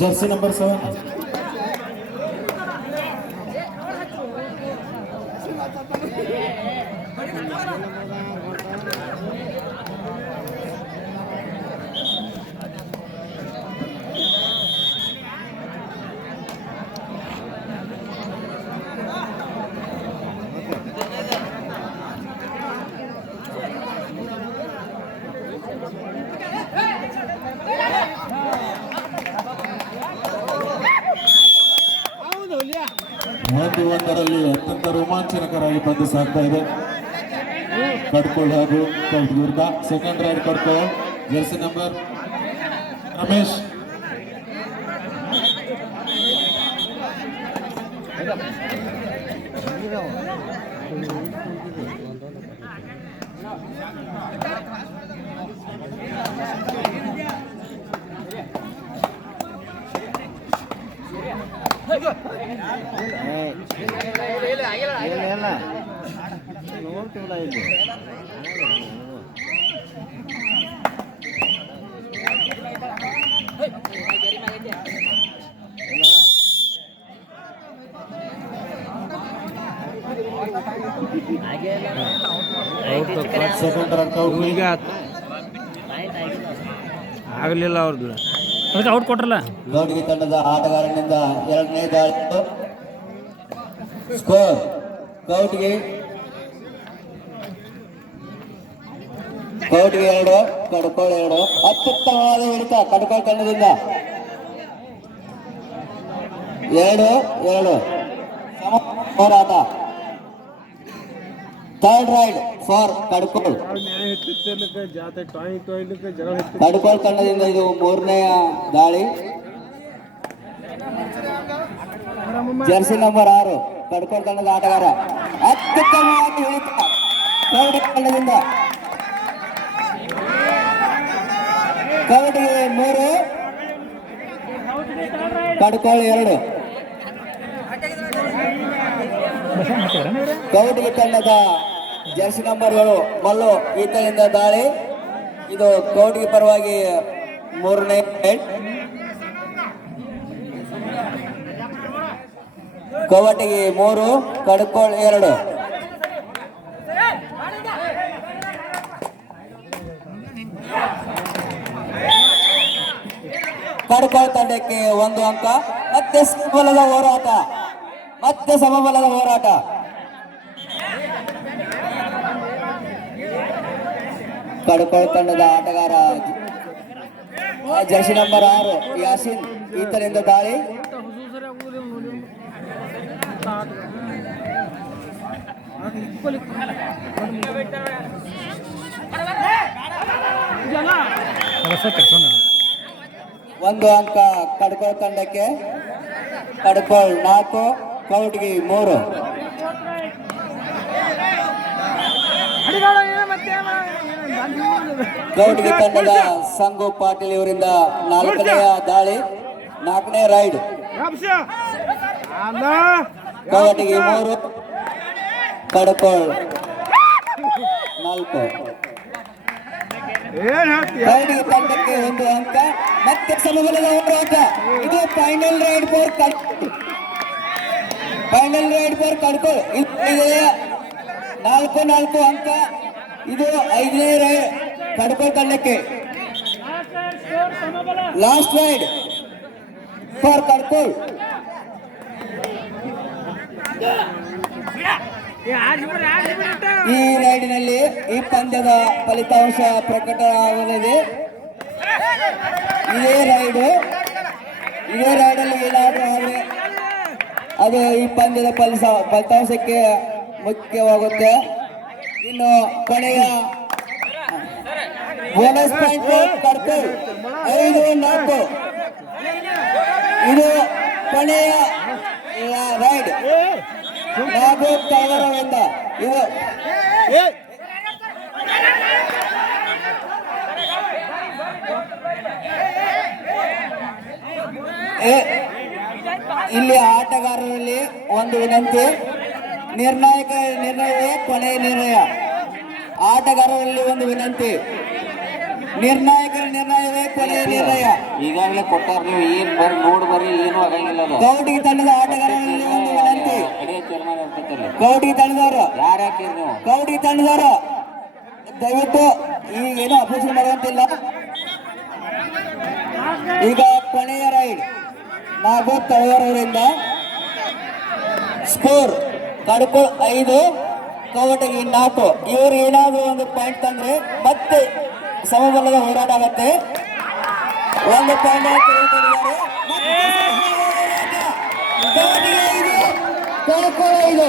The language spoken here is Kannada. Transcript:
जर्सी नंबर 7 ಒಂದರಲ್ಲಿ ಅತ್ಯಂತ ರೋಮಾಂಚನಕರಾಗಿ ಬಂದು ಸಾಗ್ತಾ ಇದೆ. ಕಡ್ಕೋಳ್ ಹಾಗೂ ವಿರುದ್ಧ second raid Kadkol jersey number Ramesh. ನೋಡ್ತಿಲ್ಲ ಇಲ್ಲಿ ಆಗಲಿಲ್ಲ ಅವ್ರದ್ದು ಅದಕ್ಕೆ ಔಟ್ ಕೊಟ್ರಲ್ಲ. ಗೌಡ್ಗಿ ತಂಡದ ಆಟಗಾರನಿಂದ ಎರಡನೇ ದಾಳಿ. ಸ್ಕೋರ್ ಗೌಡ್ಗಿ 2, ಕಡ್ಕೋಳ್ 2. ಅತ್ಯುತ್ತಮವಾದ ಹಿಡಿತ ಕಡ್ಕೋಳ್ ತಂಡದಿಂದ 2-2 ಹೋರಾಟ. Third ride for Kadkol. Kadkol ತಂಡದಿಂದ ಇದು 3ನೇ ದಾಳಿ. ಜರ್ಸಿ ನಂಬರ್ 6 ಕಡ್ಕೋಳ್ ತಂಡದ ಆಟಗಾರ ಅತ್ಯುತ್ತಮವಾಗಿ ಹಿಡಿತ ಕೌಡಿ ತಂಡದಿಂದ. ಕೌಡಿಗೆ 3, ಕಡ್ಕೋಳ್ 2. ಕೌಡಿಗೆ ತಂಡದ ಜರ್ಸಿ ನಂಬರ್ 7 ಮಲ್ಲು ಈತನಿಂದ ದಾಳಿ. ಇದು ಕೌಡಿಗೆ ಪರವಾಗಿ 3ನೇ ರೈಡ್. ಕವಟಿಗೆ 3, ಕಡ್ಕೋಳ್ 2. ಕಡ್ಕೋಳ್ ತಂಡಕ್ಕೆ 1 ಅಂಕ. ಮತ್ತೆ ಸಮಬಲದ ಹೋರಾಟ. ಕಡ್ಕೋಳ್ ತಂಡದ ಆಟಗಾರ ಜರ್ಸಿ ನಂಬರ್ 6 ಯಾಸಿನ್ ಈತನಿಂದ ದಾಳಿ. ಒಂದು ಅಂಕ ಕಡ್ಕೋಳ್ ತಂಡಕ್ಕೆ. ಕಡ್ಕೋಳ್ 4, ಕೌಟಿಗೆ 3. ಕೌಟಿಗೆ ತಂಡದ ಸಂಗು ಪಾಟೀಲ್ ಇವರಿಂದ 4ನೇ ದಾಳಿ, 4ನೇ ರೈಡ್. ಕೌಟಿಗೆ 3, ಕಡ್ಕೋಳ್ 4. ಕೌಟಿಗೆ ತಂಡಕ್ಕೆ 1 ಅಂಕ. ಮತ್ತೆ ಸಮಬಲದ ಹೋರಾಟ. ಇದು ಫೈನಲ್ ರೈಡ್ ಫಾರ್ ಕಡ್ಕೋಳ್. 4 ಅಂಕ. ಇದು 5ನೇ ರೈಡ್ ಕಡ್ಕೋಳ್ ತಂಡಕ್ಕೆ. Last raid for Kadkol. ಈ ರೈಡಿನಲ್ಲಿ ಈ ಪಂದ್ಯದ ಫಲಿತಾಂಶ ಪ್ರಕಟವಾಗಲಿದೆ. ಇದೇ ರೈಡಲ್ಲಿ ಏನಾದರೂ ಆದರೆ ಅದು ಈ ಪಂದ್ಯದ ಫಲಿತಾಂಶಕ್ಕೆ ಮುಖ್ಯವಾಗುತ್ತೆ. ಇನ್ನು ಕೊನೆಯ ಬೋನಸ್ ಪಾಯಿಂಟ್ ಕಡ್ಕೋಳ್ 5-4. ಇದು ಕೊನೆಯ ರೈಡ್ ನಾಗು ತಳವರವಿಂದ. ಇದು ಇಲ್ಲಿ ಆಟಗಾರರಲ್ಲಿ ಒಂದು ವಿನಂತಿ, ನಿರ್ಣಯವೇ ಕೊನೆಯ ನಿರ್ಣಯ. ಆಟಗಾರರಲ್ಲಿ ಒಂದು ವಿನಂತಿ, ನಿರ್ಣಯವೇ ಕೊನೆಯ ನಿರ್ಣಯ. ಈಗಾಗಲೇ ಕೊಟ್ಟಾರ, ನೀವು ಏನ್ ಬರ್ರಿ ನೋಡಿ ಬರ್ರಿ, ಏನು ಆಗಂಗಿಲ್ಲ ಅದು. ಗೌಡಿ ತಂಡದ ಆಟಗಾರರಲ್ಲಿ ಒಂದು ವಿನಂತಿ, ಕಡೆಯ ತೀರ್ಮಾನ ಇರ್ತೈತಲ್ಲ. ಗೌಡಿ ತಂಡದವರು, ಯಾರು ಹಾಕಿರಿ ನೀವು? ಗೌಡಿ ತಂಡದವರು ದಯವಿಟ್ಟು ಈಗೇನು ಅಪೋಸಿಟ್ ಮಾಡುವಂತಿಲ್ಲ. ಈಗ ಕೊನೆಯ ರೈಡ್ ನಾಗೋ ತಳವರವರಿಂದ ಸ್ಕೋರ್ ಕಡ್ಕೊಳ್ 5, ಕವಟಗಿ 4. ಇವರು ಏನಾದ್ರು ಒಂದು ಪಾಯಿಂಟ್ ತಂದ್ರೆ ಮತ್ತೆ ಸಮಬಲದ ಹೋರಾಟ ಆಗತ್ತೆ. ಒಂದು ಪಾಯಿಂಟ್ ತೆಗೆದುಕೊಂಡಿದ್ದಾರೆ. ಮತ್ತೆ ಸಮಬಲದ ಹೋರಾಟ. ಕವಟಗಿ 5, ಕಡ್ಕೊಳ್ 5.